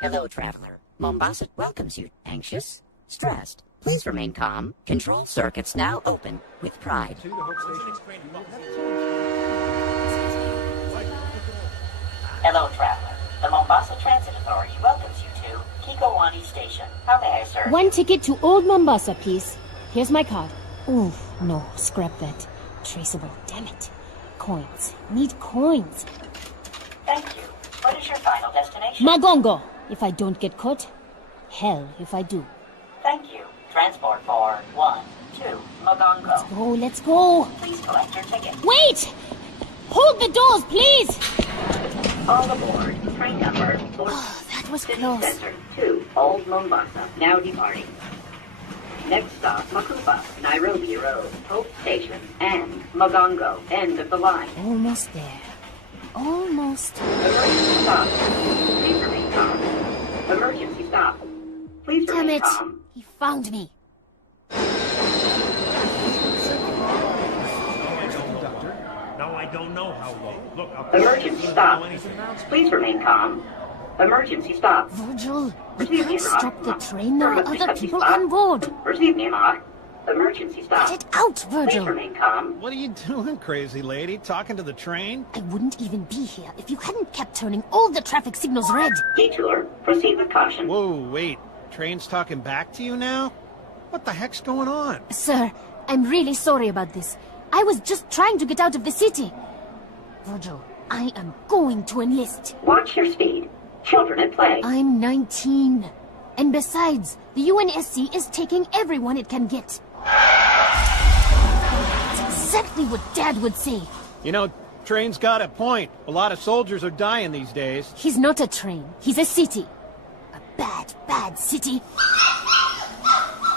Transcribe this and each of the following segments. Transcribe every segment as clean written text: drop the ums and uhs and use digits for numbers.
Hello, traveler. Mombasa welcomes you. Anxious? Stressed? Please remain calm. Control circuits now open with pride. Hello, traveler. The Mombasa Transit Authority welcomes you to Kikowani Station. How may I serve? One ticket to Old Mombasa, please. Here's my card. Ooh, no, scrap that. Traceable, damn it. Coins. Need coins. Thank you. What is your final destination? Magongo, if I don't get caught. Hell, if I do. Thank you. Transport for 1, 2, Magongo. Let's go. Please collect your ticket. Wait! Hold the doors, please! All aboard. Train number 4. Oh, that was City close. Center to Old Mombasa. Now departing. Next stop, Makupa, Nairobi Road, Hope Station, and Magongo, end of the line. Almost there. Almost. Emergency stop. Please remain calm. Emergency stop. Please Damn remain it! calm. He found me. Now I don't know how long. Look, Emergency stop. Please remain calm. Emergency stop. Virgil, we Receive me, can't Mark. stop the train. There are other people Stop. on board. Receive me, Mark. Emergency stop. Get it out, Please Virgil. remain calm. What are you doing, crazy lady? Talking to the train? I wouldn't even be here if you hadn't kept turning all the traffic signals red. Detour. Proceed with caution. Whoa, wait. Train's talking back to you now? What the heck's going on? Sir, I'm really sorry about this. I was just trying to get out of the city. Virgil, I am going to enlist. Watch your speed. Children at play. I'm 19. And besides, the UNSC is taking everyone it can get. That's exactly what Dad would say. You know, train's got a point. A lot of soldiers are dying these days. He's not a train. He's a city. A bad, bad city.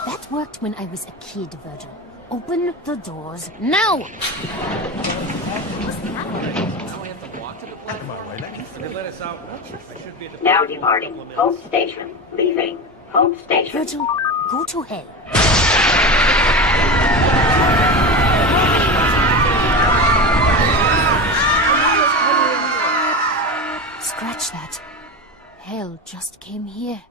That worked when I was a kid, Virgil. Open the doors now! Now departing. Hope Station. Leaving. Hope Station. Virgil, go to hell. Scratch that. Hell just came here.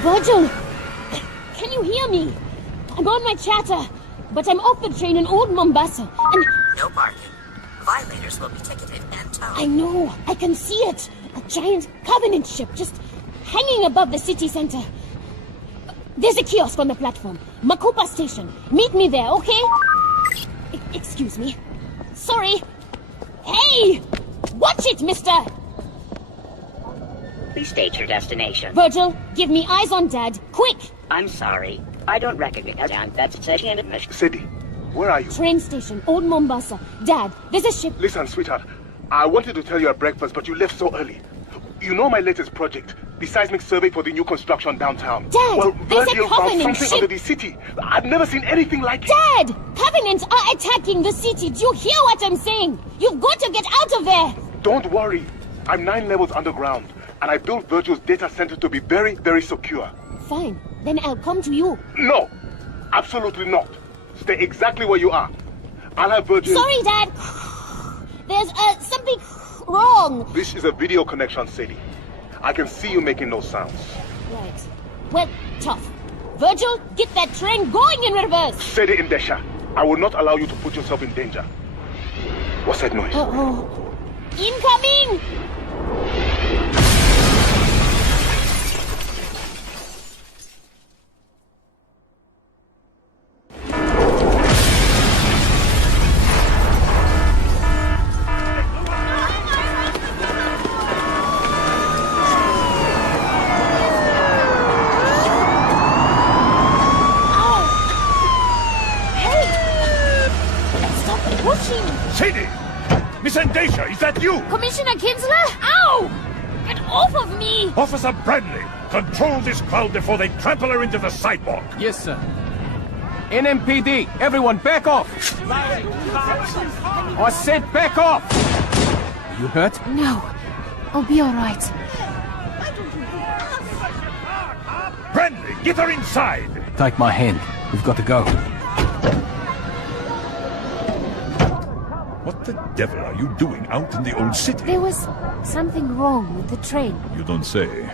Virgil! Can you hear me? I'm on my chatter, but I'm off the train in Old Mombasa, and... No parking. Violators will be ticketed and towed. I know, I can see it! A giant Covenant ship just hanging above the city center. There's a kiosk on the platform. Makupa Station. Meet me there, okay? Excuse me. Sorry. Hey! Watch it, mister! Please state your destination. Virgil, give me eyes on Dad, quick! I'm sorry. I don't recognize that's such an admission. Sadie, where are you? Train station, Old Mombasa. Dad, there's a ship. Listen, sweetheart. I wanted to tell you at breakfast, but you left so early. You know my latest project, the seismic survey for the new construction downtown. Dad, well, there's a Virgil found Covenant something ship. under the city. I've never seen anything like it. Dad! Covenants are attacking the city. Do you hear what I'm saying? You've got to get out of there! Don't worry. I'm 9 levels underground, and I built Virgil's data center to be very, very secure. Fine. Then I'll come to you. No, absolutely not. Stay exactly where you are. I'll have Virgil... Sorry, Dad. There's something wrong. This is a video connection, Sadie. I can see you making no sounds. Right. Well, tough. Virgil, get that train going in reverse. Sadie Indesha, I will not allow you to put yourself in danger. What's that noise? Uh-oh. Incoming! Sadie! Miss Endesha, is that you? Commissioner Kinsler? Ow! Get off of me! Officer Bradley, control this crowd before they trample her into the sidewalk. Yes, sir. NMPD, everyone back off! I said back off! You hurt? No. I'll be alright. Bradley, get her inside! Take my hand. We've got to go. What the devil are you doing out in the old city? There was something wrong with the train. You don't say.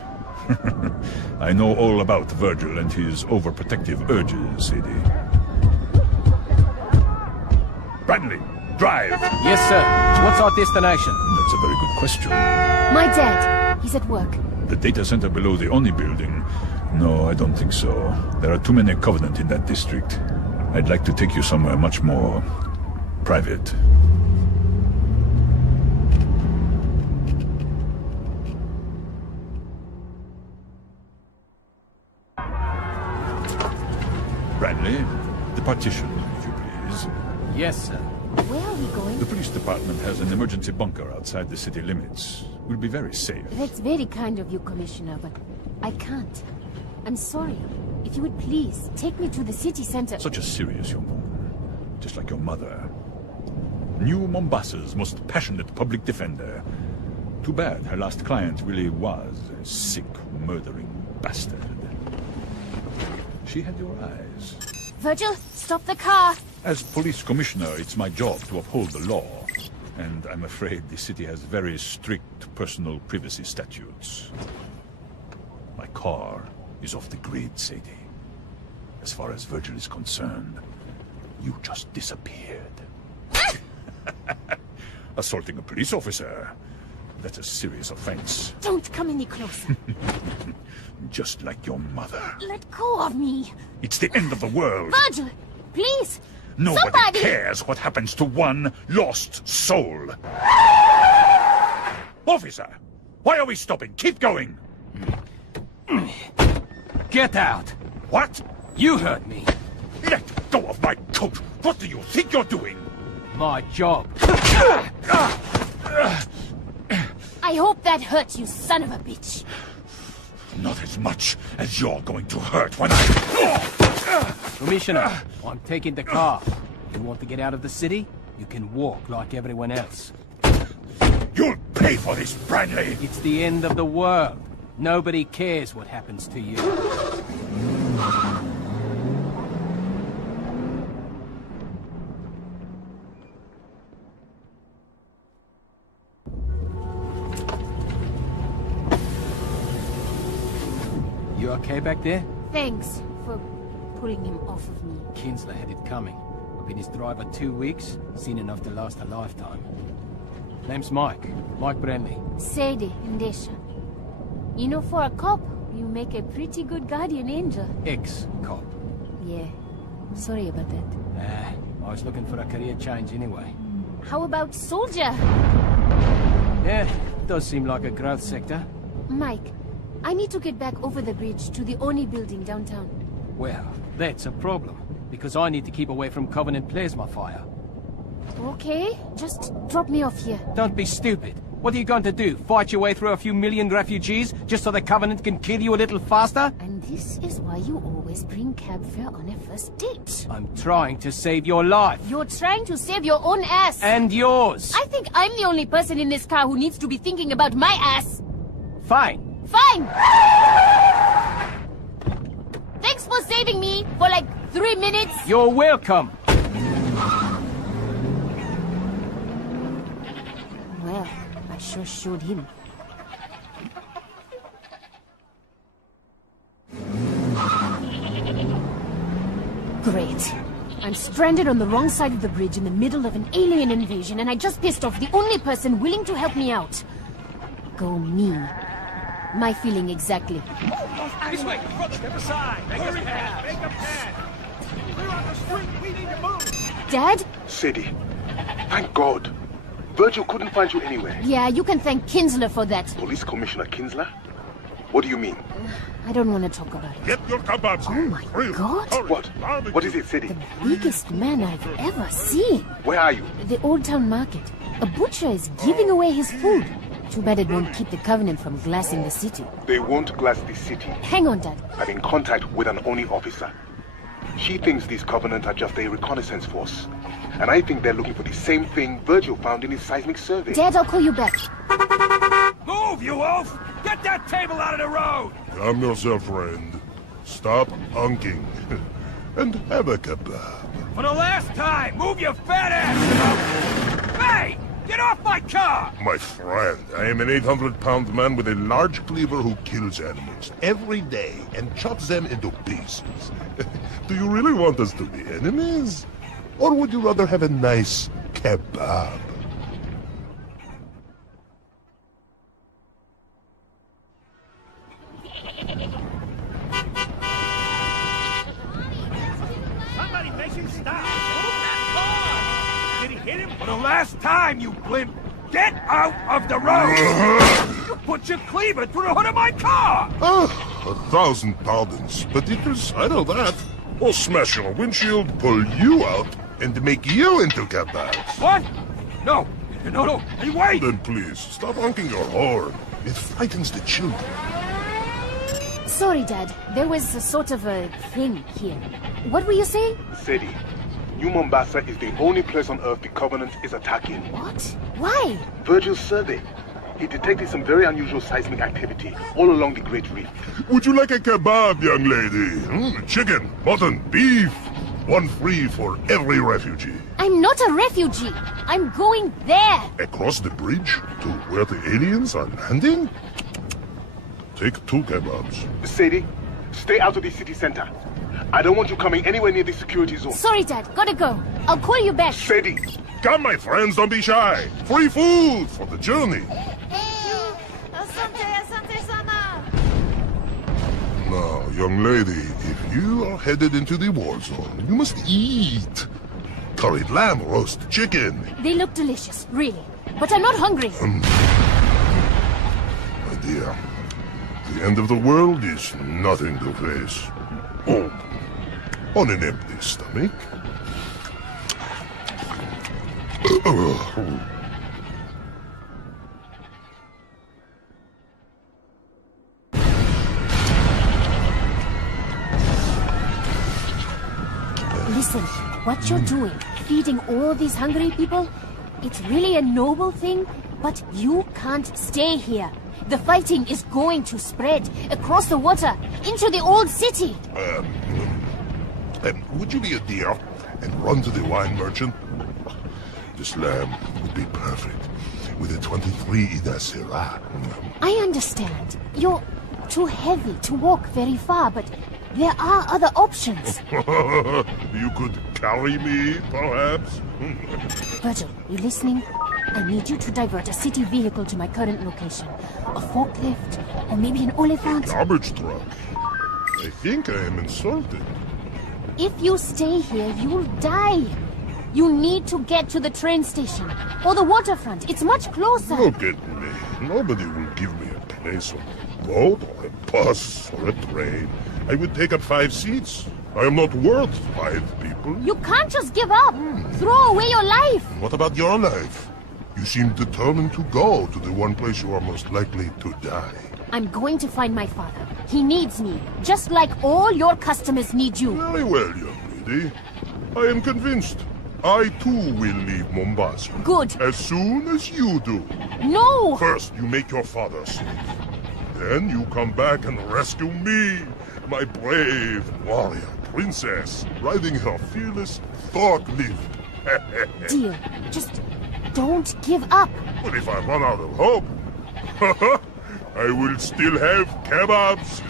I know all about Virgil and his overprotective urges, Sadie. Bradley, drive! Yes, sir. What's our destination? That's a very good question. My dad. He's at work. The data center below the Oni building? No, I don't think so. There are too many Covenant in that district. I'd like to take you somewhere much more private. Bradley, the partition, if you please. Yes, sir. Where are we going? The police department has an emergency bunker outside the city limits. We'll be very safe. That's very kind of you, Commissioner, but I can't. I'm sorry. If you would please, take me to the city center. Such a serious young woman. Just like your mother. New Mombasa's most passionate public defender. Too bad her last client really was a sick, murdering bastard. She had your eyes. Virgil, stop the car! As police commissioner, it's my job to uphold the law. And I'm afraid the city has very strict personal privacy statutes. My car is off the grid, Sadie. As far as Virgil is concerned, you just disappeared. Assaulting a police officer. That's a serious offense. Don't come any closer. Just like your mother. Let go of me. It's the end of the world. Virgil, please. Nobody Somebody! cares what happens to one lost soul. Officer, why are we stopping? Keep going. Get out! What? You heard me. Let go of my coat. What do you think you're doing? My job. I hope that hurt you, son of a bitch. Not as much as you're going to hurt when I... Commissioner, I'm taking the car. You want to get out of the city? You can walk like everyone else. You'll pay for this, Bradley. It's the end of the world. Nobody cares what happens to you. You okay back there? Thanks for pulling him off of me. Kinsler had it coming. I've been his driver 2 weeks, seen enough to last a lifetime. Name's Mike. Mike Brenly. Sadie and Desha. You know, for a cop, you make a pretty good guardian angel. Ex-cop. Yeah. Sorry about that. I was looking for a career change anyway. How about soldier? Yeah, does seem like a growth sector. Mike, I need to get back over the bridge to the Oni building downtown. Well, that's a problem, because I need to keep away from Covenant plasma fire. Okay, just drop me off here. Don't be stupid. What are you going to do? Fight your way through a few million refugees just so the Covenant can kill you a little faster? And this is why you always bring cab fare on a first date. I'm trying to save your life. You're trying to save your own ass. And yours. I think I'm the only person in this car who needs to be thinking about my ass. Fine. Fine! Thanks for saving me for like 3 minutes. You're welcome. Well, I sure showed him. Great. I'm stranded on the wrong side of the bridge in the middle of an alien invasion, and I just pissed off the only person willing to help me out. Go me. My feeling exactly. This way. Step aside. Make a path. Make a path. We're on the street. We need to move. Dad? Sadie, thank God. Virgil couldn't find you anywhere. Yeah, you can thank Kinsler for that. Police Commissioner Kinsler? What do you mean? I don't want to talk about it. Get your kebabs. Oh my God. What? What is it, Sadie? The biggest man I've ever seen. Where are you? The Old Town Market. A butcher is giving away his food. Too bad it won't keep the Covenant from glassing the city. They won't glass the city. Hang on, Dad. I'm in contact with an Oni officer. She thinks these Covenant are just a reconnaissance force. And I think they're looking for the same thing Virgil found in his seismic survey. Dad, I'll call you back. Move, you wolf! Get that table out of the road! Calm yourself, friend. Stop hunking. And have a kebab. For the last time, move your fat ass! Hey! Get off my car! My friend, I am an 800-pound man with a large cleaver who kills animals every day and chops them into pieces. Do you really want us to be enemies? Or would you rather have a nice kebab? Somebody make him stop! Move that car! Did he hit him? For the last time, you blimp! Get out of the road! You put your cleaver through the hood of my car! Ah, 1,000 pardons, but it will settle that. Or smash your windshield, pull you out, and make you into kebabs. What? No! No! Hey, wait! Then please, stop honking your horn. It frightens the children. Sorry, Dad. There was a sort of a thing here. What were you saying? Sadie, New Mombasa is the only place on Earth the Covenant is attacking. What? Why? Virgil's survey. He detected some very unusual seismic activity all along the Great Reef. Would you like a kebab, young lady? Chicken, mutton, beef. One free for every refugee. I'm not a refugee. I'm going there. Across the bridge to where the aliens are landing? Take 2 kebabs. Sadie, stay out of the city center. I don't want you coming anywhere near the security zone. Sorry, Dad. Gotta go. I'll call you back. Sadie! Come, my friends, don't be shy. Free food for the journey. Now, young lady, if you are headed into the war zone, you must eat. Curried lamb, roast chicken. They look delicious, really. But I'm not hungry. My dear, the end of the world is nothing to face. Oh, on an empty stomach. Listen, what you're doing, feeding all these hungry people, it's really a noble thing, but you can't stay here. The fighting is going to spread across the water into the old city. Would you be a dear and run to the wine merchant? This lamb would be perfect with a 23 Ida Syrah. I understand. You're too heavy to walk very far, but there are other options. You could carry me, perhaps? Virgil, you listening? I need you to divert a city vehicle to my current location. A forklift, or maybe an elephant. Garbage truck. I think I am insulted. If you stay here, you'll die. You need to get to the train station, or the waterfront. It's much closer. Look at me. Nobody will give me a place on a boat, or a bus, or a train. I would take up 5 seats. I am not worth 5 people. You can't just give up. Throw away your life. What about your life? You seem determined to go to the one place you are most likely to die. I'm going to find my father. He needs me, just like all your customers need you. Very well, young lady. I am convinced. I too will leave Mombasa. Good. As soon as you do. No! First, you make your father safe. Then you come back and rescue me, my brave warrior princess, riding her fearless forklift. Deal. Just don't give up. But if I run out of hope, I will still have kebabs.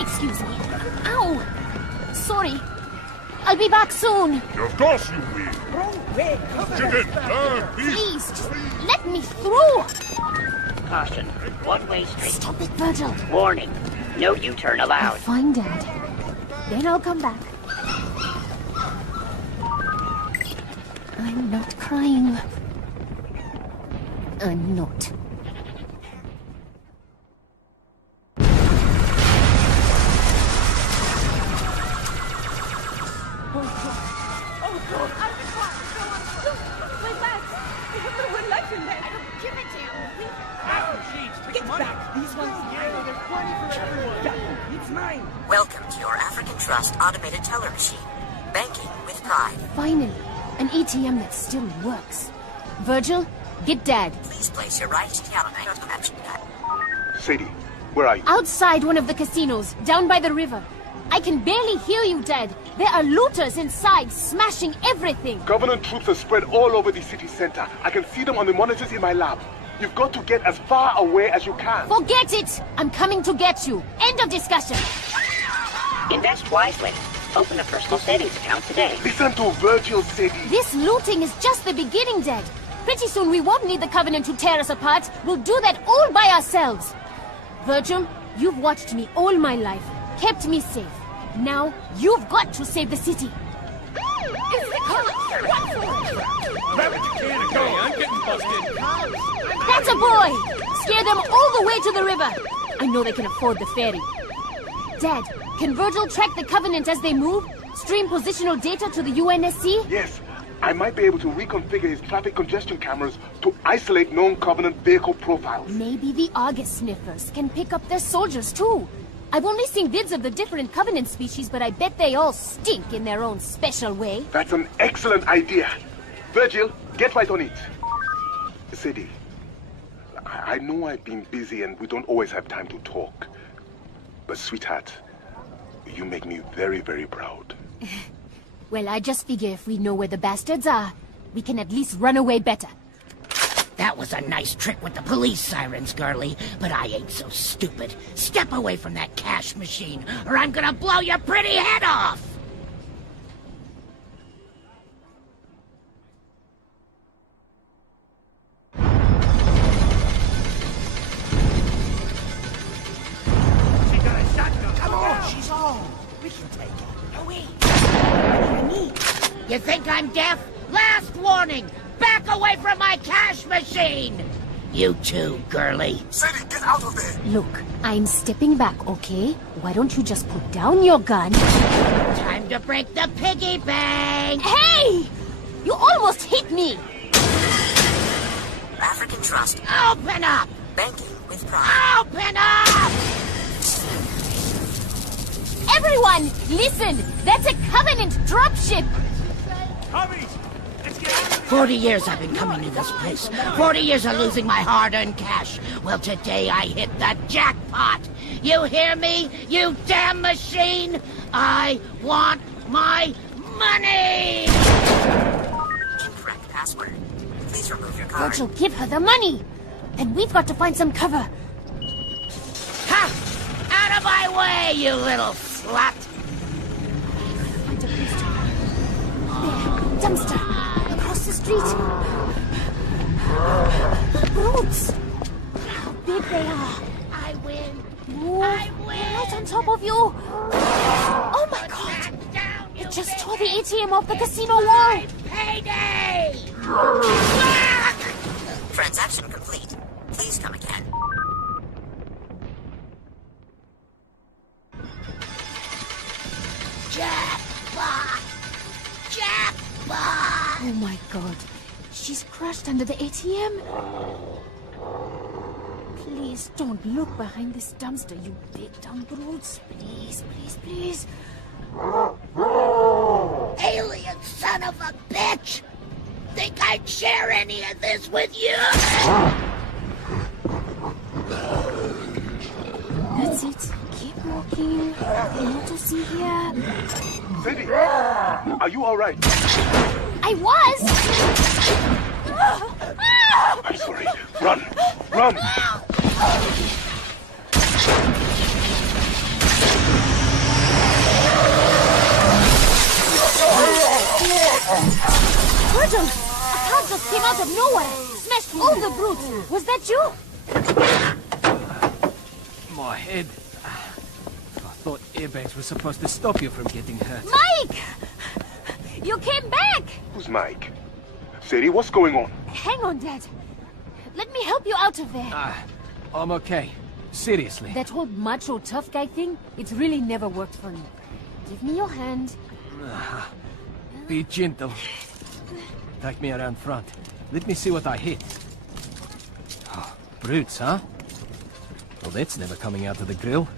Excuse me. Ow! Sorry. I'll be back soon. Of course you will. Chicken, beef. Please, just let me through. Caution. One-way street. Stop it, Virgil. Warning. No U-turn I'll allowed. find Dad. Then I'll come back. I'm not crying. I'm not. We're left in there. I don't give it to you. Get back. These ones. Yeah, there's plenty for everyone. It's mine. Welcome to your African Trust automated teller machine. Banking with pride. Finally, an ATM that still works. Virgil, get Dad. Please place your right hand on the Sadie, where are you? Outside one of the casinos, down by the river. I can barely hear you, Dad. There are looters inside, smashing everything. Covenant troops are spread all over the city center. I can see them on the monitors in my lab. You've got to get as far away as you can. Forget it! I'm coming to get you. End of discussion. Invest wisely. Open a personal savings account today. Listen to Virgil, Sadie. This looting is just the beginning, Dad. Pretty soon we won't need the Covenant to tear us apart. We'll do that all by ourselves. Virgil, you've watched me all my life, kept me safe. Now, you've got to save the city. That's a boy! Scare them all the way to the river. I know they can afford the ferry. Dad, can Virgil track the Covenant as they move? Stream positional data to the UNSC? Yes. I might be able to reconfigure his traffic congestion cameras to isolate known Covenant vehicle profiles. Maybe the Argus sniffers can pick up their soldiers too. I've only seen vids of the different Covenant species, but I bet they all stink in their own special way. That's an excellent idea. Virgil, get right on it. Sadie, I know I've been busy and we don't always have time to talk. But sweetheart, you make me very, very proud. Well, I just figure if we know where the bastards are, we can at least run away better. That was a nice trick with the police sirens, girlie, but I ain't so stupid. Step away from that cash machine, or I'm gonna blow your pretty head off! She got a shotgun. Come on, she's home. We can take it. No, wait. You think I'm deaf? Last warning! Back away from my cash machine! You too, girlie. Sadie, get out of there! Look, I'm stepping back, okay? Why don't you just put down your gun? Time to break the piggy bank! Hey! You almost hit me! African Trust. Open up! Banking with pride. Open up! Everyone, listen! That's a Covenant dropship! Hurry! Let's get out of 40 years I've been coming to this place. 40 years of losing my hard-earned cash. Well, today I hit the jackpot. You hear me, you damn machine? I want my money! Incorrect password. Please remove your card. Virgil, give her the money! And we've got to find some cover. Ha! Out of my way, you little slut! Find a place to There, dumpster. Across the street. Brutes! How big they are. I win. Move. I win. Right on top of you. Oh my god! It just tore the ATM off the casino wall. Payday! Transaction complete. Please come again. Jackpot! Jackpot! Oh my god. She's crushed under the ATM. Please don't look behind this dumpster, you big dumb brutes. Please, please, please. Alien son of a bitch! Think I'd share any of this with you? That's it. Keep walking. Nothing more to see here. Sadie, are you all right? I was! I'm sorry. Run! Run! Virgil! A car just came out of nowhere! Smashed all the brutes! Was that you? My head. I thought airbags were supposed to stop you from getting hurt. Mike! You came back! Who's Mike? Sadie, what's going on? Hang on, Dad. Let me help you out of there. I'm okay. Seriously. That whole macho tough guy thing, it's really never worked for me. Give me your hand. Be gentle. Take me around front. Let me see what I hit. Oh, brutes, huh? Well, that's never coming out of the grill.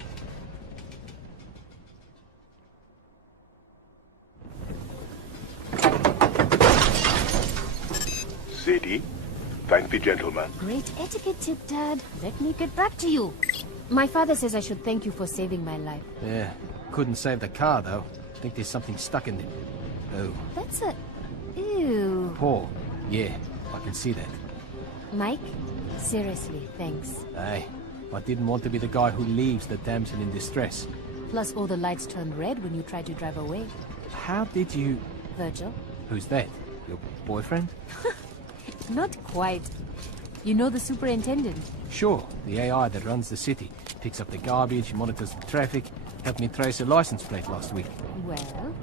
Sadie, thank the gentleman. Great etiquette tip, Dad. Let me get back to you. My father says I should thank you for saving my life. Yeah, couldn't save the car, though. I think there's something stuck in it. Oh. That's a... Ew. Paul. Yeah, I can see that. Mike, seriously, thanks. Hey, I didn't want to be the guy who leaves the damsel in distress. Plus all the lights turned red when you tried to drive away. How did you... Virgil? Who's that? Your boyfriend? Not quite. You know the superintendent? Sure, the AI that runs the city. Picks up the garbage, monitors the traffic, helped me trace a license plate last week. Well,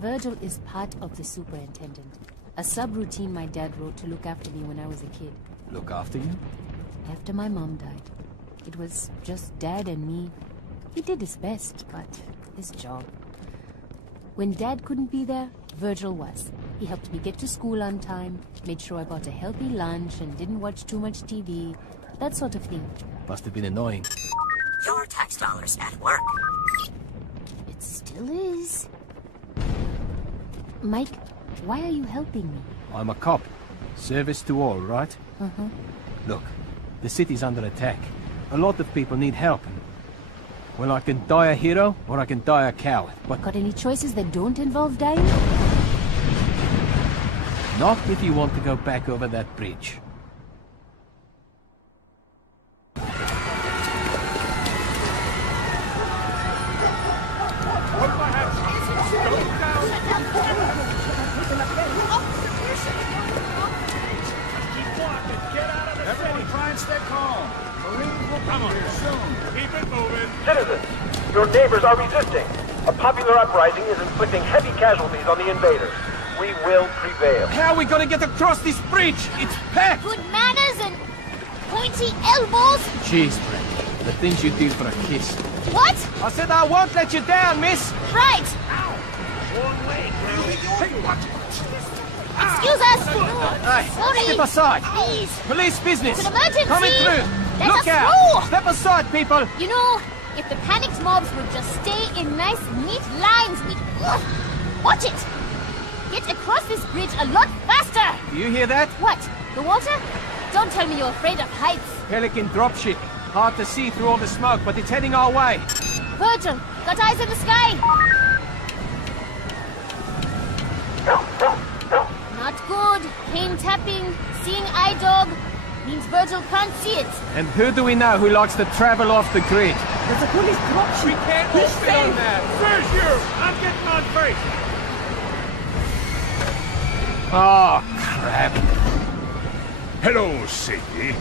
Virgil is part of the superintendent. A subroutine my dad wrote to look after me when I was a kid. Look after you? After my mom died. It was just Dad and me. He did his best, but his job. When Dad couldn't be there, Virgil was. He helped me get to school on time, made sure I got a healthy lunch and didn't watch too much TV, that sort of thing. Must have been annoying. Your tax dollars at work. It still is. Mike, why are you helping me? I'm a cop. Service to all, right? Uh-huh. Look, the city's under attack. A lot of people need help. Well, I can die a hero, or I can die a coward. But Got any choices that don't involve dying? not if you want to go back over that bridge. Everyone try and stay calm. Marines will come here soon. Keep it moving. Citizens, your neighbors are resisting. A popular uprising is inflicting heavy casualties on the invaders. We will prevail. How are we gonna get across this bridge? It's packed! Good manners and pointy elbows? Jeez, Brent. The things you do for a kiss. What? I said I won't let you down, miss! Right! One leg. Excuse us! Hey, Sorry! step aside! Please! Police business! It's an emergency! Coming through! Let Look us out! through! Step aside, people! You know, if the panicked mobs would just stay in nice, neat lines, we'd... Watch it! Get across this bridge a lot faster! Do you hear that? What? The water? Don't tell me you're afraid of heights. Pelican dropship. Hard to see through all the smoke, but it's heading our way. Virgil, got eyes in the sky! Not good. Cane tapping, seeing eye dog. Means Virgil can't see it. And who do we know who likes to travel off the grid? There's a police dropship. We can't all fit on that. Where's you? I'm getting on first. Oh, crap. Hello, Sadie.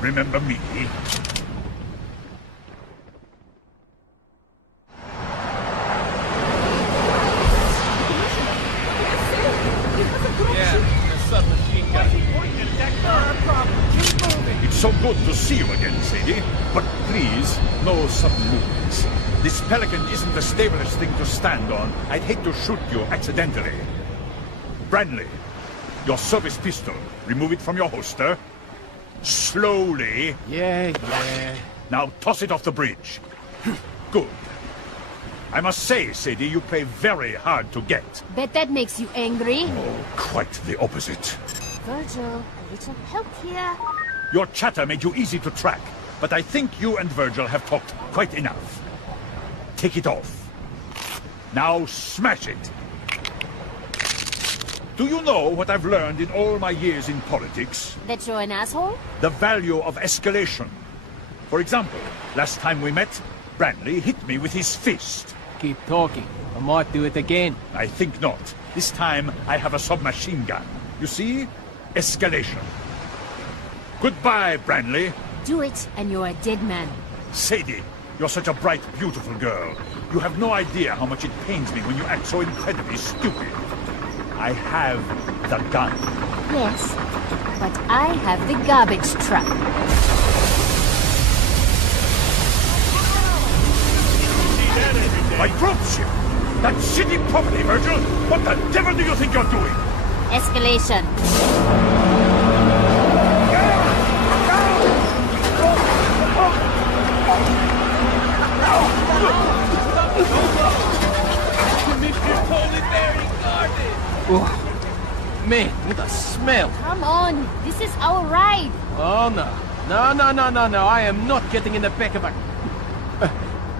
Remember me? It's so good to see you again, Sadie. But please, no sudden movements. This Pelican isn't the stablest thing to stand on. I'd hate to shoot you accidentally. Branley, your service pistol. Remove it from your holster. Slowly. Yeah. Now toss it off the bridge. Good. I must say, Sadie, you play very hard to get. Bet that makes you angry. Oh, quite the opposite. Virgil, a little help here. Your chatter made you easy to track, but I think you and Virgil have talked quite enough. Take it off. Now smash it. Do you know what I've learned in all my years in politics? That you're an asshole? The value of escalation. For example, last time we met, Branley hit me with his fist. Keep talking. I might do it again. I think not. This time I have a submachine gun. You see? Escalation. Goodbye, Branley. Do it, and you're a dead man. Sadie, you're such a bright, beautiful girl. You have no idea how much it pains me when you act so incredibly stupid. I have the gun. Yes, but I have the garbage truck. My dropship! That city property, Virgil! What the devil do you think you're doing? Escalation. Oh, man, what a smell. Come on, this is our ride. Oh, no. No, I am not getting in the back of a...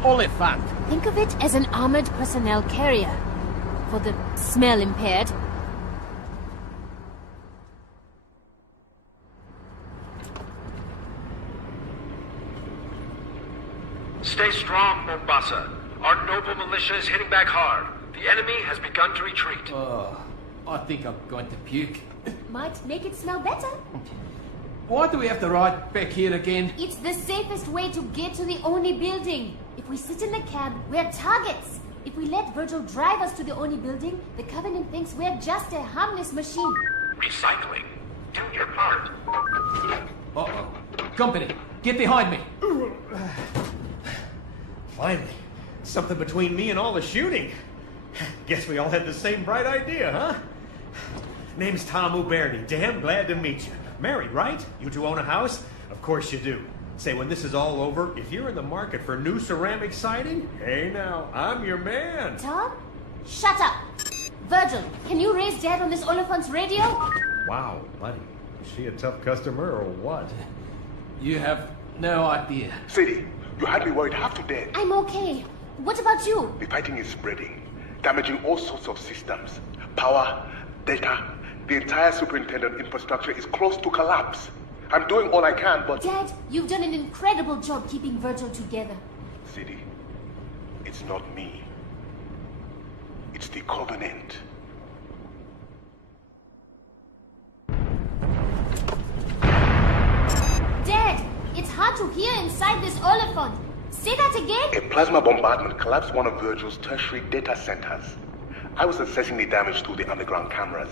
Oliphant. Think of it as an armored personnel carrier. For the smell impaired. Stay strong, Mombasa. Our noble militia is hitting back hard. The enemy has begun to retreat. Oh, I think I'm going to puke. Might make it smell better. Why do we have to ride back here again? It's the safest way to get to the Oni building. If we sit in the cab, we're targets. If we let Virgil drive us to the Oni building, the Covenant thinks we're just a harmless machine. Recycling. Do your part. Uh-oh. Company, get behind me. Finally. Something between me and all the shooting. Guess we all had the same bright idea, huh? Name's Tom Uberti. Damn glad to meet you. Married, right? You two own a house? Of course you do. Say, when this is all over, if you're in the market for new ceramic siding, hey now, I'm your man. Tom? Shut up! Virgil, can you raise Dad on this Oliphant's radio? Wow, buddy. Is she a tough customer or what? You have no idea. Sadie, you had me worried half to death. I'm okay. What about you? The fighting is spreading, damaging all sorts of systems. Power, data, the entire superintendent infrastructure is close to collapse. I'm doing all I can, but... Dad, you've done an incredible job keeping Virgil together. Sadie, it's not me. It's the Covenant. Dad, it's hard to hear inside this Oliphant. Say that again? A plasma bombardment collapsed one of Virgil's tertiary data centers. I was assessing the damage through the underground cameras,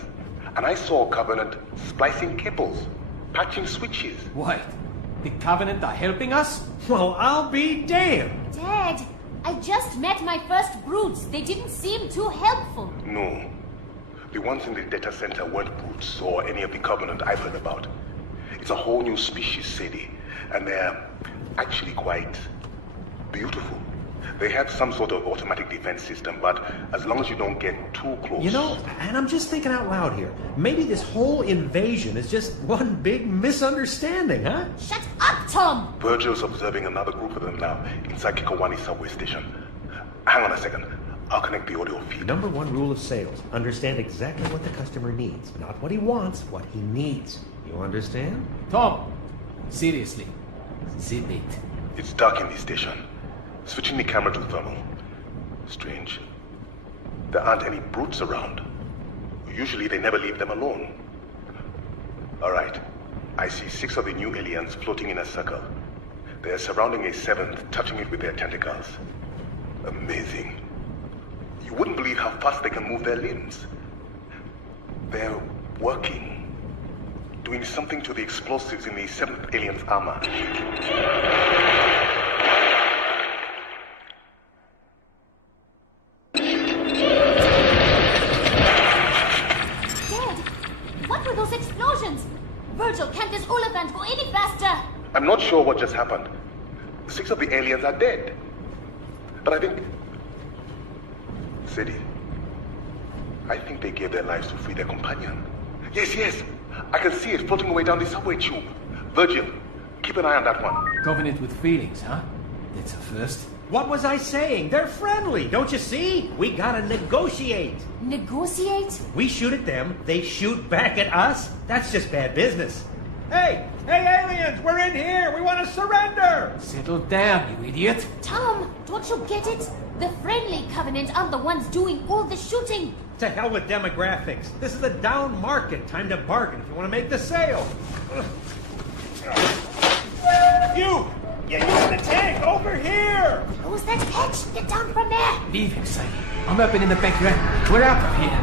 and I saw Covenant splicing cables, patching switches. Wait, the Covenant are helping us? Well, I'll be damned. Dad, I just met my first brutes. They didn't seem too helpful. No. The ones in the data center weren't brutes or any of the Covenant I've heard about. It's a whole new species, Sadie, and they're actually quite beautiful. They have some sort of automatic defense system, but as long as you don't get too close... You know, and I'm just thinking out loud here. Maybe this whole invasion is just one big misunderstanding, huh? Shut up, Tom! Virgil's observing another group of them now inside Kikowani subway station. Hang on a second. I'll connect the audio feed. Number one rule of sales. Understand exactly what the customer needs. Not what he wants, what he needs. You understand? Tom, seriously, zip it. It's dark in the station. Switching the camera to thermal. Strange. There aren't any brutes around. Usually they never leave them alone. Alright. I see 6 of the new aliens floating in a circle. They're surrounding a 7th, touching it with their tentacles. Amazing. You wouldn't believe how fast they can move their limbs. They're working. Doing something to the explosives in the 7th alien's armor. Virgil, can't this Oliphant go any faster? I'm not sure what just happened. 6 of the aliens are dead. But I think... Sadie, I think they gave their lives to free their companion. Yes. I can see it floating away down the subway tube. Virgil, keep an eye on that one. Covenant with feelings, huh? That's a first. What was I saying? They're friendly, don't you see? We gotta negotiate. Negotiate? We shoot at them, they shoot back at us. That's just bad business. Hey, aliens, we're in here. We want to surrender. Settle down, you idiot. Tom, don't you get it? The friendly Covenant aren't the ones doing all the shooting. To hell with demographics. This is a down market. Time to bargain if you want to make the sale. You in the tank, over here! Close that hatch! Get down from there! Leave him, Sadie. I'm opening the back door. We're out of here.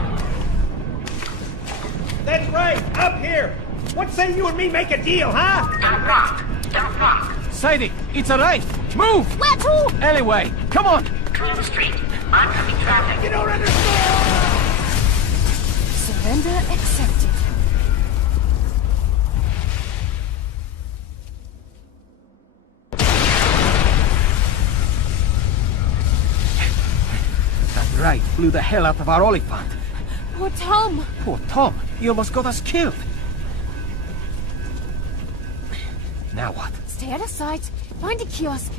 That's right, up here! What say you and me make a deal, huh? Don't rock. Sadie, it's a race. Move! Where to? Alleyway, come on! Clear the street. Oncoming traffic. You don't understand! Surrender accepted. That right blew the hell out of our Oliphant. Poor Tom. Poor Tom. He almost got us killed. Now what? Stay out of sight. Find a kiosk.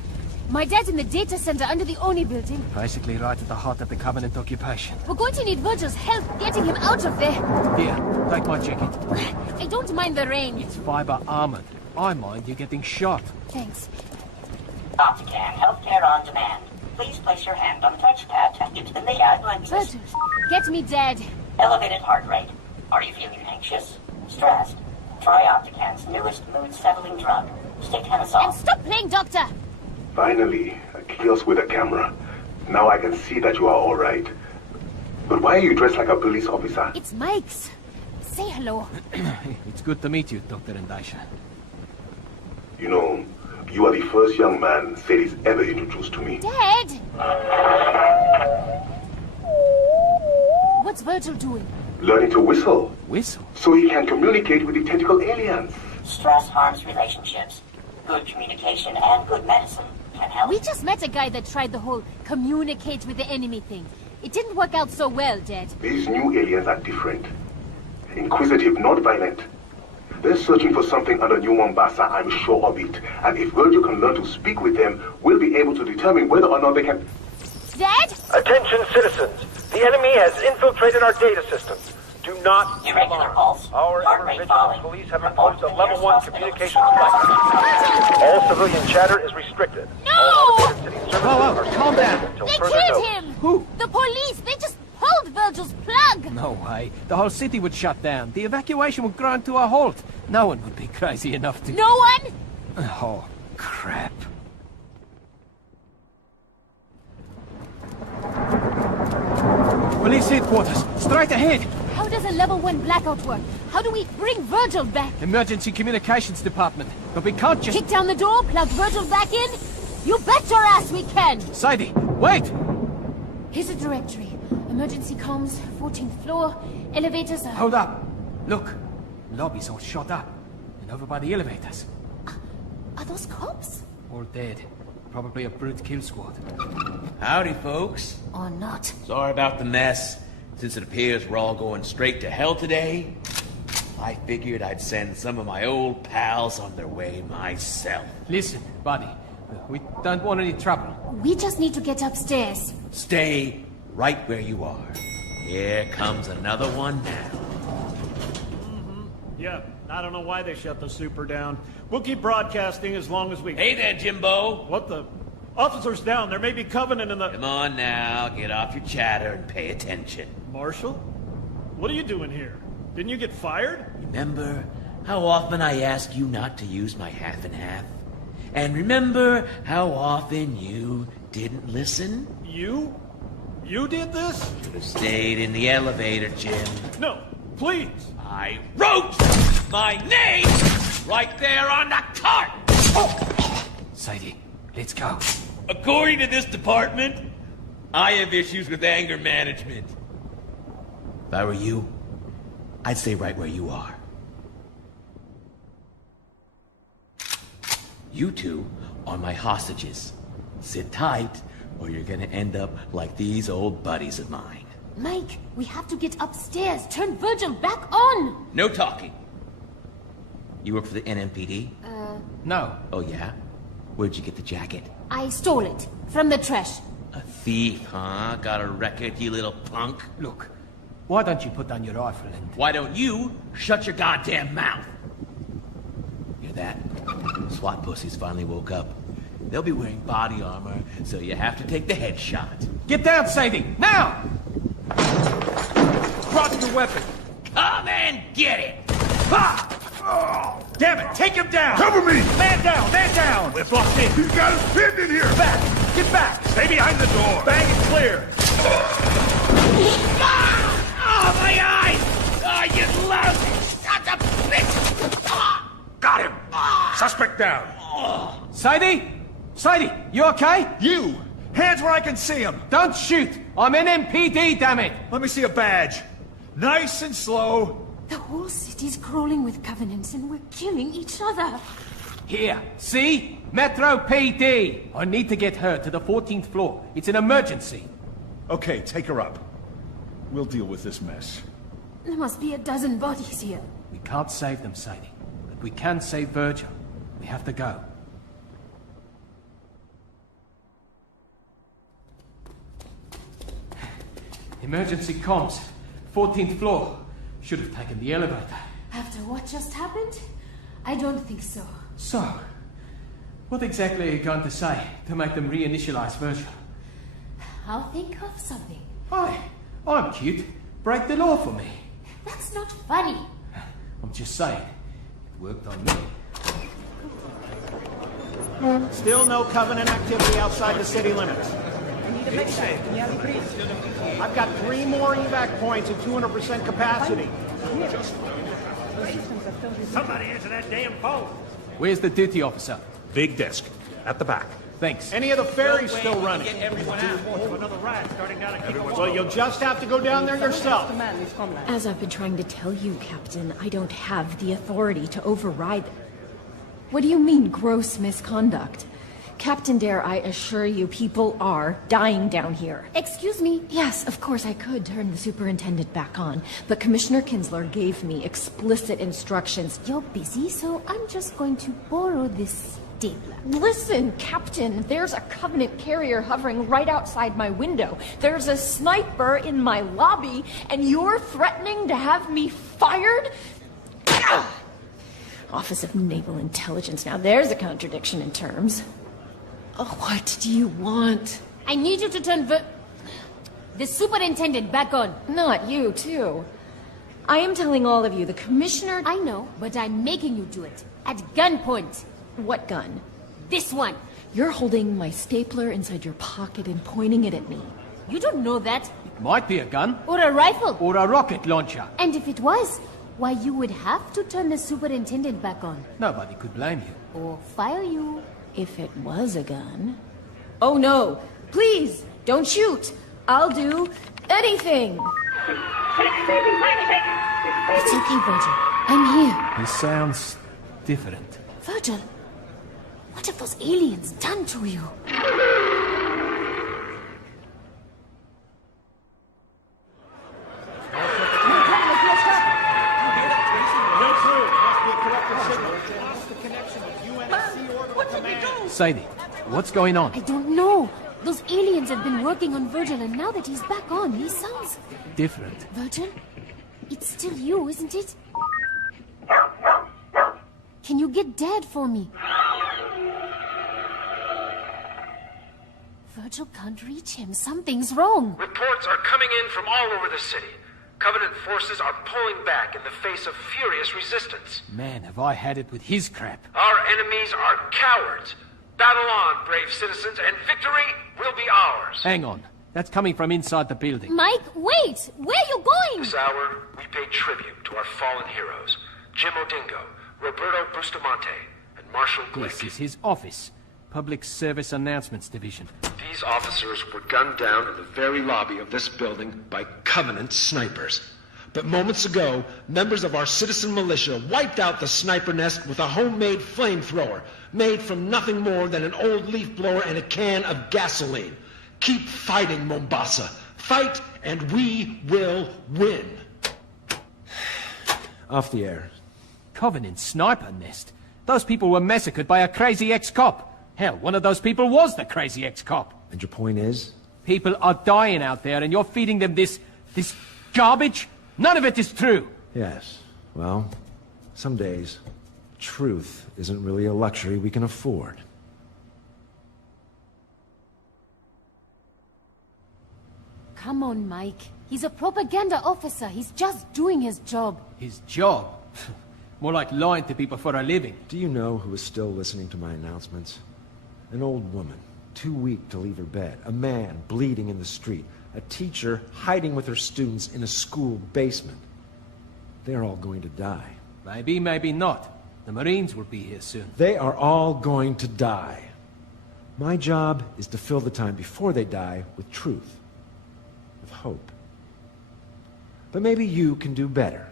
My dad's in the data center under the Oni building. Basically right at the heart of the Covenant occupation. We're going to need Virgil's help getting him out of there. Here, take my jacket. I don't mind the rain. It's fiber armored. I mind you getting shot. Thanks. Optican, healthcare on demand. Please place your hand on the touchpad to enter the lenses. Virgil, get me Dad. Elevated heart rate. Are you feeling anxious? Stressed? Try Optican's newest mood-settling drug, Stekanazol. And stop playing doctor! Finally, a kiosk with a camera. Now I can see that you are all right. But why are you dressed like a police officer? It's Mike's. Say hello. It's good to meet you, Dr. Ndasha. You know, you are the first young man Sadie's ever introduced to me. Dad! What's Virgil doing? Learning to whistle. Whistle? So he can communicate with the tentacle aliens. Stress harms relationships. Good communication and good medicine can help. We just met a guy that tried the whole communicate with the enemy thing. It didn't work out so well, Dad. These new aliens are different. Inquisitive, not violent. They're searching for something under New Mombasa, I'm sure of it. And if Virgil can learn to speak with them, we'll be able to determine whether or not they can... Dad? Attention, citizens. The enemy has infiltrated our data systems. Do not Irregular pulse. Our Heart rate vigilance falling. police have Report imposed a to level nearest 1 hospital. communications blackout. All civilian chatter is restricted. No! All elevated city services are calm down. until They further killed notice. him! Who? The police! They just pulled Virgil's plug! No way. The whole city would shut down. The evacuation would grind to a halt. No one would be crazy enough to... No one? Oh, crap. Police headquarters. Straight ahead. How does a level 1 blackout work? How do we bring Virgil back? Emergency communications department. But we can't just... Kick down the door, plug Virgil back in? You bet your ass we can! Sadie, wait! Here's a directory. Emergency comms, 14th floor, elevators are... Hold up. Look. Lobby's all shot up. And over by the elevators. Are those cops? All dead. Probably a brute kill squad. Howdy, folks. Or not. Sorry about the mess. Since it appears we're all going straight to hell today, I figured I'd send some of my old pals on their way myself. Listen, buddy. We don't want any trouble. We just need to get upstairs. Stay right where you are. Here comes another one now. Yeah, I don't know why they shut the super down. We'll keep broadcasting as long as we... Hey there, Jimbo. What the... Officers down. There may be Covenant in the... Come on now, get off your chatter and pay attention. Marshal? What are you doing here? Didn't you get fired? Remember how often I ask you not to use my half and half? And remember how often you didn't listen? You? You did this? Should have stayed in the elevator, Jim. No, please. I wrote my name right there on the cart! Sadie, let's go. According to this department, I have issues with anger management. If I were you, I'd stay right where you are. You two are my hostages. Sit tight, or you're gonna end up like these old buddies of mine. Mike, we have to get upstairs. Turn Virgil back on. No talking. You work for the NMPD? No. Oh yeah? Where'd you get the jacket? I stole it. From the trash. A thief, huh? Got a record, you little punk? Look, why don't you put down your rifle and... Why don't you shut your goddamn mouth? Hear that? SWAT pussies finally woke up. They'll be wearing body armor, so you have to take the headshot. Get down, Sadie! Now! Drop your weapon! Come and get it! Ha! Oh, damn it! Take him down! Cover me! Man down! Man down! We're blocked in! He's got us pinned in here! Back! Get back! Stay behind the door! Bang it clear! Ah! Oh, my eyes! Oh, you lousy son of a bitch! Ah! Got him! Suspect down! Sadie? Sadie, you okay? You! Hands where I can see him! Don't shoot! I'm NMPD, damn it! Let me see a badge. Nice and slow. The whole city's crawling with covenants and we're killing each other. Here, see? Metro PD! I need to get her to the 14th floor. It's an emergency. Okay, take her up. We'll deal with this mess. There must be a dozen bodies here. We can't save them, Sadie. But we can save Virgil. We have to go. Emergency comms. 14th floor. Should have taken the elevator. After what just happened? I don't think so. So, what exactly are you going to say to make them reinitialize Virgil? I'll think of something. Hi, I'm cute. Break the law for me. That's not funny. I'm just saying. It worked on me. Still no Covenant activity outside the city limits. I've got 3 more evac points at 200% capacity. Somebody answer that damn phone. Where's the duty officer? Big desk. At the back. Thanks. Any of the ferries still running? Another ride starting down at Well, you'll just have to go down there yourself. As I've been trying to tell you, Captain, I don't have the authority to override. What do you mean, gross misconduct? Captain Dare, I assure you, people are dying down here. Excuse me? Yes, of course I could turn the superintendent back on, but Commissioner Kinsler gave me explicit instructions. You're busy, so I'm just going to borrow this stapler. Listen, Captain, there's a Covenant carrier hovering right outside my window. There's a sniper in my lobby, and you're threatening to have me fired? Office of Naval Intelligence. Now there's a contradiction in terms. Oh, what do you want? I need you to turn the superintendent back on. Not you, too. I am telling all of you, the commissioner... I know, but I'm making you do it. At gunpoint. What gun? This one. You're holding my stapler inside your pocket and pointing it at me. You don't know that. It might be a gun. Or a rifle. Or a rocket launcher. And if it was, why, you would have to turn the superintendent back on. Nobody could blame you. Or fire you. If it was a gun... Oh, no. Please, don't shoot. I'll do anything. It's okay, Virgil. I'm here. He sounds different. Virgil, what have those aliens done to you? Sadie, what's going on? I don't know. Those aliens have been working on Virgil, and now that he's back on, he sounds... different. Virgil? It's still you, isn't it? Can you get Dad for me? Virgil can't reach him. Something's wrong. Reports are coming in from all over the city. Covenant forces are pulling back in the face of furious resistance. Man, have I had it with his crap. Our enemies are cowards. Battle on, brave citizens, and victory will be ours. Hang on. That's coming from inside the building. Mike, wait! Where are you going? This hour, we pay tribute to our fallen heroes. Jim Odingo, Roberto Bustamante, and Marshal Glick. This is his office. Public Service Announcements Division. These officers were gunned down in the very lobby of this building by Covenant snipers. But moments ago, members of our citizen militia wiped out the sniper nest with a homemade flamethrower, made from nothing more than an old leaf blower and a can of gasoline. Keep fighting, Mombasa. Fight, and we will win. Off the air. Covenant sniper nest? Those people were massacred by a crazy ex-cop. Hell, one of those people was the crazy ex-cop. And your point is? People are dying out there, and you're feeding them this garbage? None of it is true. Yes. Well, some days, truth isn't really a luxury we can afford. Come on, Mike. He's a propaganda officer. He's just doing his job. His job? More like lying to people for a living. Do you know who is still listening to my announcements? An old woman, too weak to leave her bed. A man bleeding in the street. A teacher hiding with her students in a school basement. They're all going to die. Maybe, maybe not. The Marines will be here soon. They are all going to die. My job is to fill the time before they die with truth. With hope. But maybe you can do better.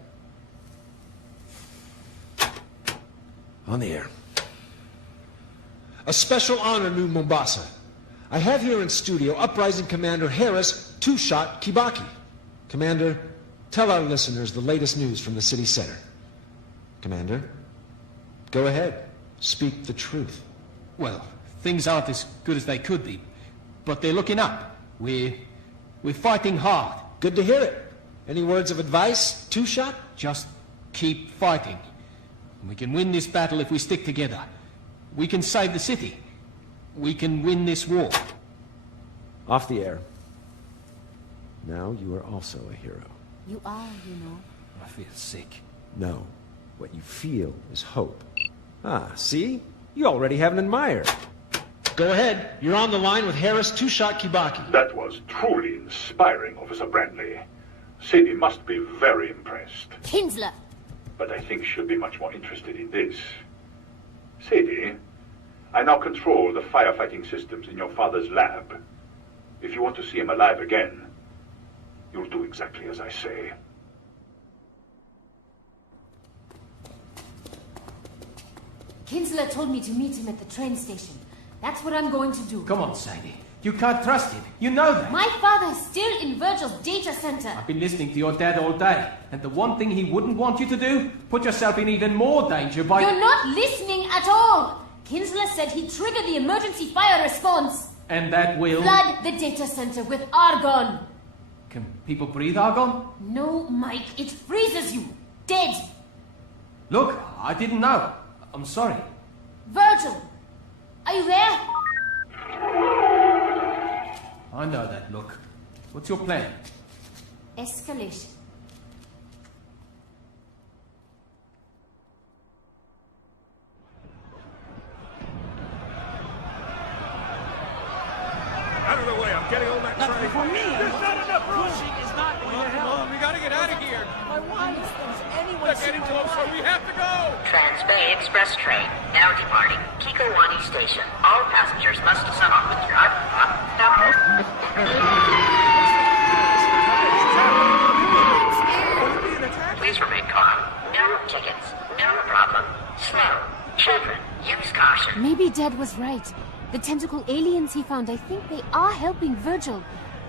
On the air. A special honor, New Mombasa. I have here in studio Uprising Commander Harris Two-Shot Kibaki. Commander, Tell our listeners the latest news from the city center. Commander, go ahead. Speak the truth. Well, things aren't as good as they could be, but they're looking up. We're fighting hard. Good to hear it. Any words of advice, Two-Shot? Just keep fighting. We can win this battle if we stick together. We can save the city. We can win this war. Off the air. Now you are also a hero. You are, you know. I feel sick. No. What you feel is hope. Ah, see? You already have an admirer. Go ahead. You're on the line with Harris Two-Shot Kibaki. That was truly inspiring, Officer Brandley. Sadie must be very impressed. Kinsler! But I think she'll be much more interested in this. Sadie, I now control the firefighting systems in your father's lab. If you want to see him alive again, you'll do exactly as I say. Kinsler told me to meet him at the train station. That's what I'm going to do. Come on, Sadie. You can't trust him. You know that. My father is still in Virgil's data center. I've been listening to your dad all day, and the one thing he wouldn't want you to do, put yourself in even more danger by... You're not listening at all! Kinsler said he'd trigger the emergency fire response. And that will... Flood the data center with argon. Can people breathe argon? No, Mike. It freezes you. Dead. Look, I didn't know. I'm sorry. Virgil! Are you there? I know that look. What's your plan? Escalation. Out of the way, I'm getting on that train. For me, There's not enough room. pushing is not going to help. Come on, we gotta get out of here. My wife, is anyone They're getting closer. We have to go. Trans-Bay Express train, now departing Kikowani Station. All passengers must descend off the track. Please remain calm. No tickets. No problem. Slow. Children, use caution. Maybe Dad was right. The tentacle aliens he found, I think they are helping Virgil,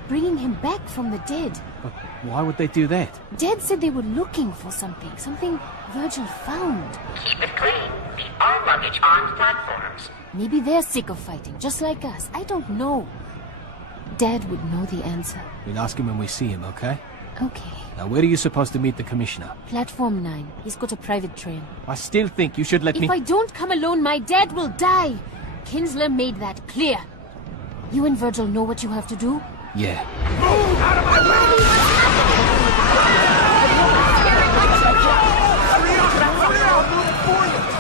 bringing him back from the dead. But why would they do that? Dad said they were looking for something Virgil found. Keep it clean. Keep all luggage on platforms. Maybe they're sick of fighting, just like us. I don't know. Dad would know the answer. We'll ask him when we see him, okay? Okay. Now, where are you supposed to meet the commissioner? Platform 9. He's got a private train. I still think you should let me... If I don't come alone, my dad will die. Kinsler made that clear. You and Virgil know what you have to do? Yeah. Move out of my way!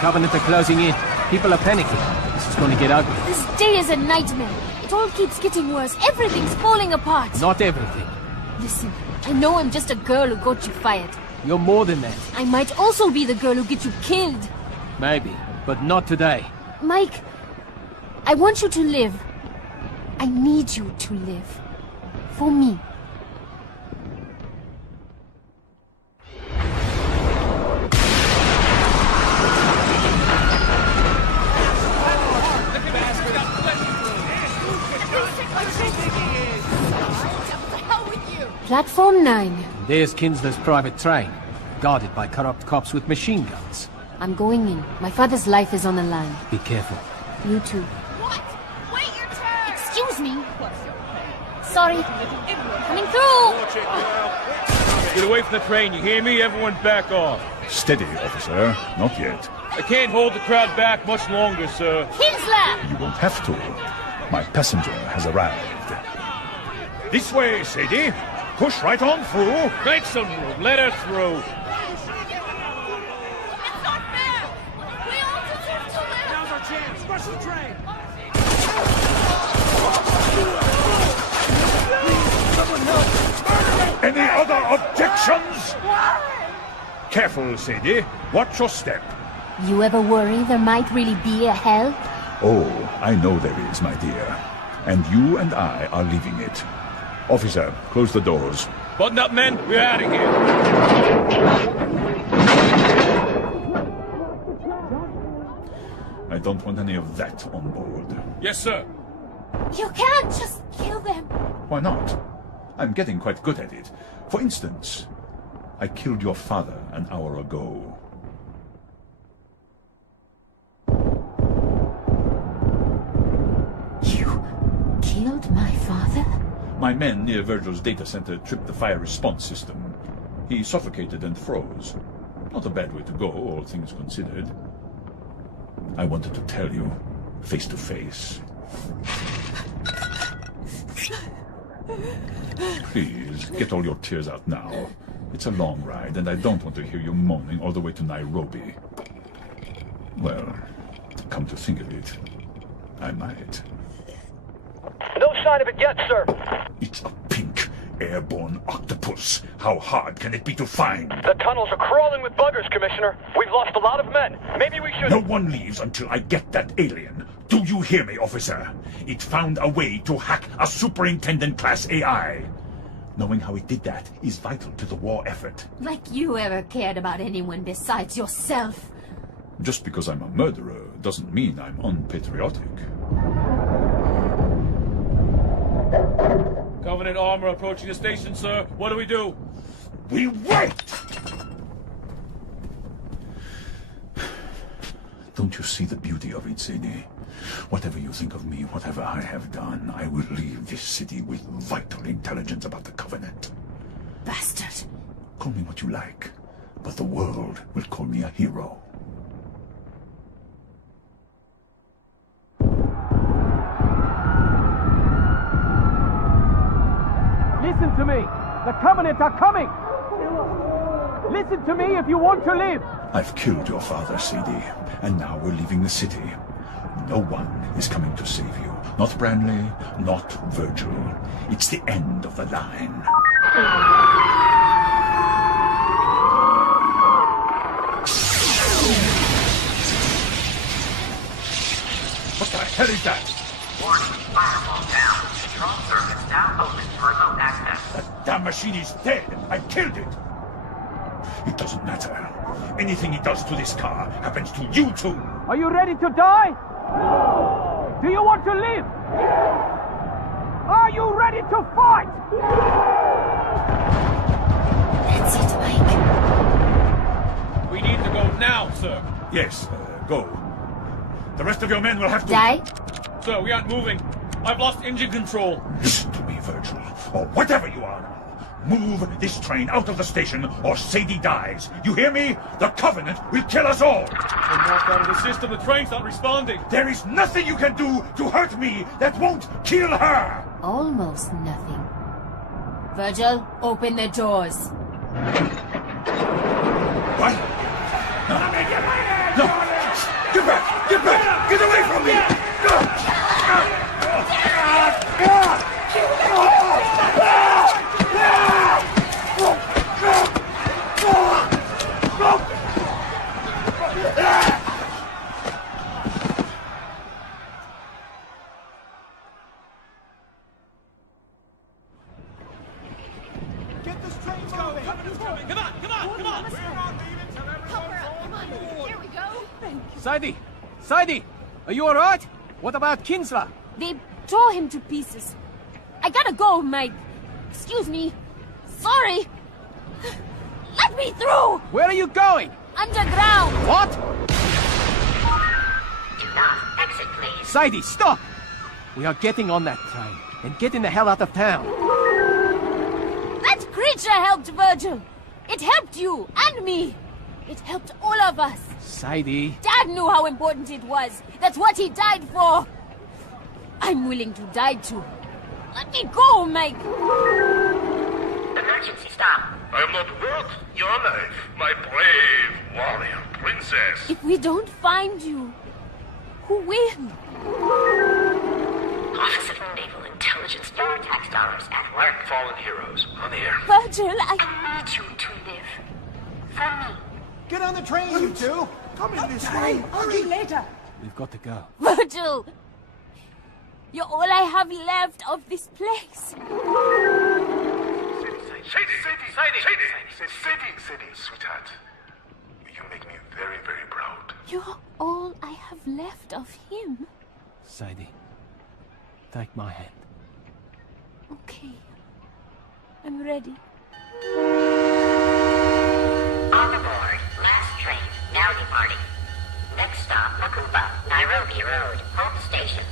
Covenant are closing in. People are panicking. This is going to get ugly. This day is a nightmare. It all keeps getting worse. Everything's falling apart. Not everything. Listen, I know I'm just a girl who got you fired. You're more than that. I might also be the girl who gets you killed. Maybe, but not today. Mike, I want you to live. I need you to live. For me. Platform 9. There's Kinsler's private train, guarded by corrupt cops with machine guns. I'm going in. My father's life is on the line. Be careful. You too. What? Wait your turn! Excuse me. Sorry. Coming through! Get away from the train, you hear me? Everyone back off. Steady, officer. Not yet. I can't hold the crowd back much longer, sir. Kinsler! You won't have to. My passenger has arrived. This way, Sadie. Push right on through. Make some room. Let her through. It's not fair! We all deserve to live! Now's our chance! Special train! Any other objections? Careful, Sadie. Watch your step. You ever worry there might really be a hell? Oh, I know there is, my dear. And you and I are leaving it. Officer, close the doors. Button up, men. We're out of here. I don't want any of that on board. Yes, sir. You can't just kill them. Why not? I'm getting quite good at it. For instance, I killed your father an hour ago. You killed my father? My men near Virgil's data center tripped the fire response system. He suffocated and froze. Not a bad way to go, all things considered. I wanted to tell you, face to face. Please, get all your tears out now. It's a long ride, and I don't want to hear you moaning all the way to Nairobi. Well, come to think of it, I might. No sign of it yet, sir. It's a pink, airborne octopus. How hard can it be to find? The tunnels are crawling with buggers, Commissioner. We've lost a lot of men. Maybe we should... No one leaves until I get that alien. Do you hear me, officer? It found a way to hack a superintendent-class AI. Knowing how it did that is vital to the war effort. Like you ever cared about anyone besides yourself. Just because I'm a murderer doesn't mean I'm unpatriotic. Covenant armor approaching the station, sir. What do we do? We wait! Don't you see the beauty of it, Sadie? Whatever you think of me, whatever I have done, I will leave this city with vital intelligence about the Covenant. Bastard. Call me what you like, but the world will call me a hero. Listen to me. The Covenant are coming. Listen to me if you want to live. I've killed your father, Sadie, and now we're leaving the city. No one is coming to save you. Not Branley, not Virgil. It's the end of the line. What the hell is that? Warning, firewall down. Control circuits now open for remote access. That damn machine is dead. I killed it. It doesn't matter. Anything it does to this car happens to you too. Are you ready to die? Do you want to live? Are you ready to fight? That's it, Mike. We need to go now, sir. Yes, go. The rest of your men will have to... Die? Sir, we aren't moving. I've lost engine control. Listen to me, Virgil, or whatever you are now. Move this train out of the station, or Sadie dies. You hear me? The Covenant will kill us all. We're knocked out of the system. The train's not responding. There is nothing you can do to hurt me that won't kill her. Almost nothing. Virgil, open the doors. What? No. No. Get back! Get back! Get away from me! Get this train going. Come on! Here we go. Sadie, are you all right? What about Kinsler? They tore him to pieces. I gotta go, Mike. Excuse me. Sorry. Let me through! Where are you going? Underground! What? Do not exit, please. Sadie, stop! We are getting on that train and getting the hell out of town. That creature helped Virgil. It helped you and me. It helped all of us. Sadie. Dad knew how important it was. That's what he died for. I'm willing to die too. Let me go, Mike. Emergency stop. I am not worth your life, my brave warrior princess. If we don't find you, who will? Office of Naval Intelligence. Your tax dollars at work. Fallen heroes on the air. Virgil, I need you to live. For me. Get on the train, you two. Come in this way. Hurry later. We've got to go. Virgil! You're all I have left of this place. Sadie, sweetheart. You make me very, very proud. You're all I have left of him. Sadie, take my hand. Okay. I'm ready. Howdy party. Next stop, Makupa, Nairobi Road, Hope Station.